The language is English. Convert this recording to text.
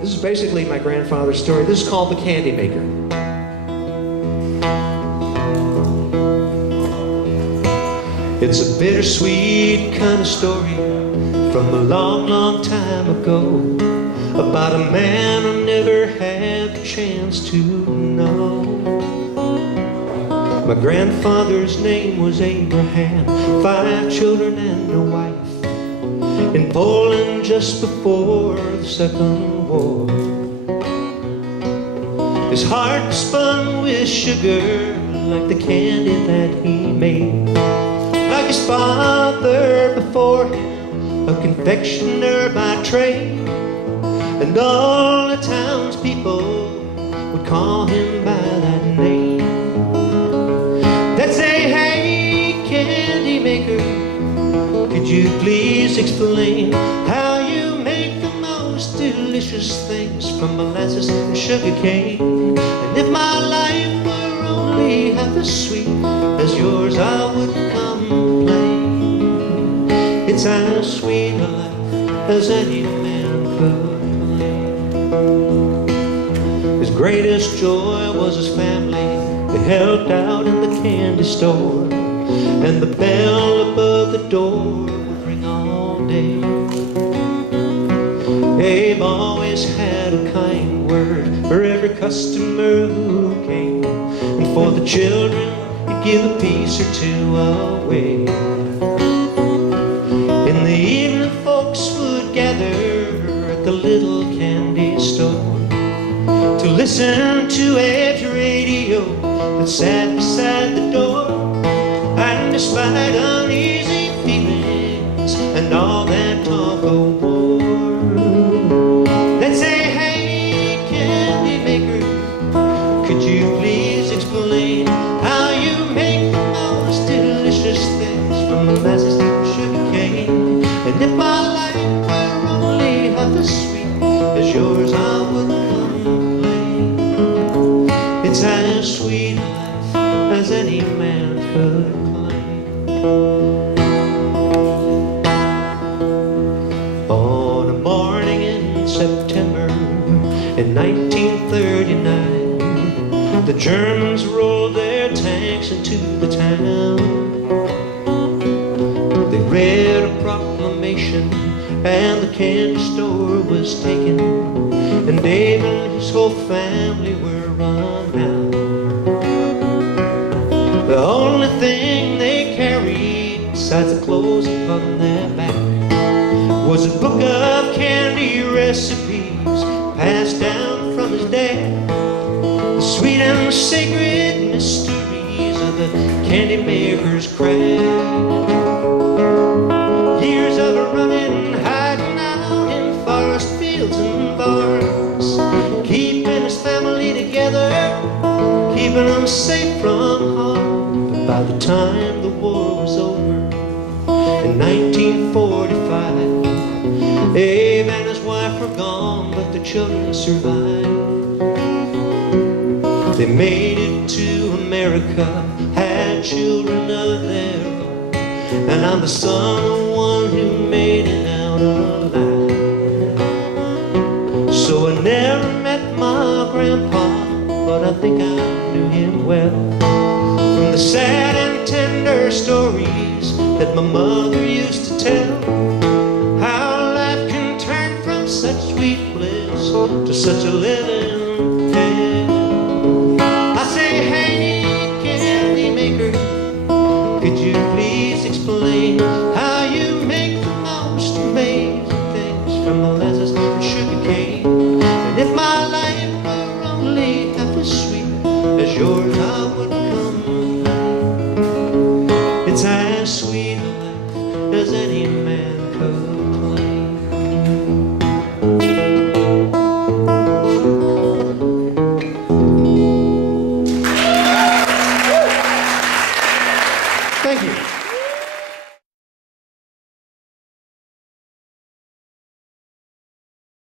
This is basically my grandfather's story. This is called the Candymaker. It's a bittersweet kind of story from a long, long time ago, about a man I never had the chance to know. My grandfather's name was Abraham, 5 children and a wife, in Poland just before the Second War. His heart spun with sugar like the candy that he made, like his father before him, a confectioner by trade. And all the townspeople would call him by that name. They'd say, "Hey, Candymaker, could you please explain how you make the most delicious things from molasses and sugar cane? And if my life were only half as sweet as yours, I wouldn't complain. It's as sweet a life as any man could." His greatest joy was his family. They helped out in the candy store, and the bell above the door would ring all day. Abe always had a kind word for every customer who came, and for the children he'd give a piece or two away. In the evening folks would gather at the little candy store to listen to Abe's radio that sat beside the door. And despite uneasy feelings and all that talk of war, they'd say, "Hey, Candymaker, could you please explain how you make the most delicious things from molasses and sugar cane? And if my life were only half as sweet as yours, I wouldn't complain. It's as sweet a life as any man could claim." On a morning in September in 1939, the Germans rolled their tanks into the town. They read a proclamation and the candy store was taken, and Dave and his whole family were run out. The only thing they carried besides the clothes upon their back was a book of candy recipes passed down from his dad, the sweet and sacred mysteries of the Candymaker's craft. Years of running, hiding out in forest fields and barns, keeping his family together, keeping them safe from harm. But by the time the war was over in 1945, Abe and his wife were gone, but the children survived. They made it to America, had children of their own, and I'm the son of one who made it out alive. So I never met my grandpa, but I think I knew him well, from the sad and tender stories that my mother used to tell, how life can turn from such sweet bliss to such a living hell. I say, "Hey, Candymaker, could you please explain how you make the most amazing things from molasses and sugar cane? And if my life were only half as sweet as yours, I wouldn't complain. It's as sweet a life as any man could."